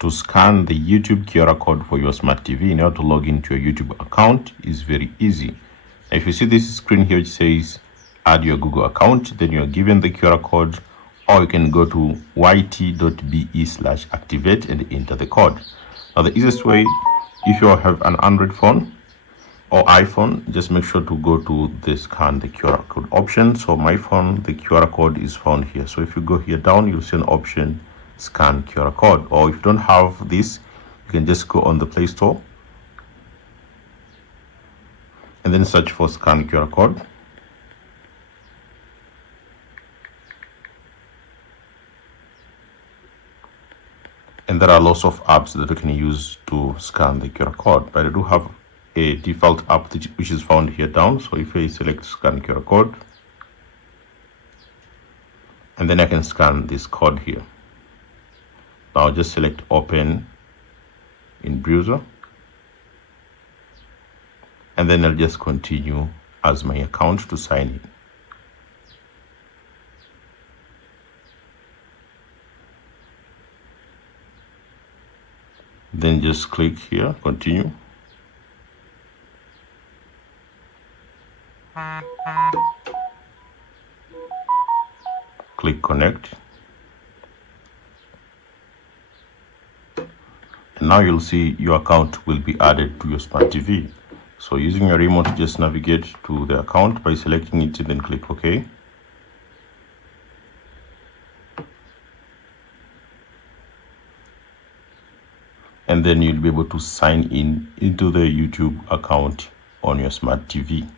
To scan the YouTube QR code for your smart TV in order to log into your YouTube account is very easy. If you see this screen here which says add your Google account, then you're given the QR code, or you can go to yt.be/activate and enter the code. Now the easiest way, if you have an Android phone or iPhone, just make sure to go to the scan the QR code option. So my phone, the QR code is found here. So if you go here down, you'll see an option, scan QR code. Or if you don't have this, you can just go on the Play Store and then search for scan QR code. And there are lots of apps that you can use to scan the QR code, but I do have a default app which is found here down. So if I select scan QR code, and then I can scan this code here. Now just select open in browser, and then I'll just continue as my account to sign in. Then just click here, continue. Click connect. And now you'll see your account will be added to your smart TV. So using your remote, just navigate to the account by selecting it and then click OK. And then you'll be able to sign in into the YouTube account on your smart TV.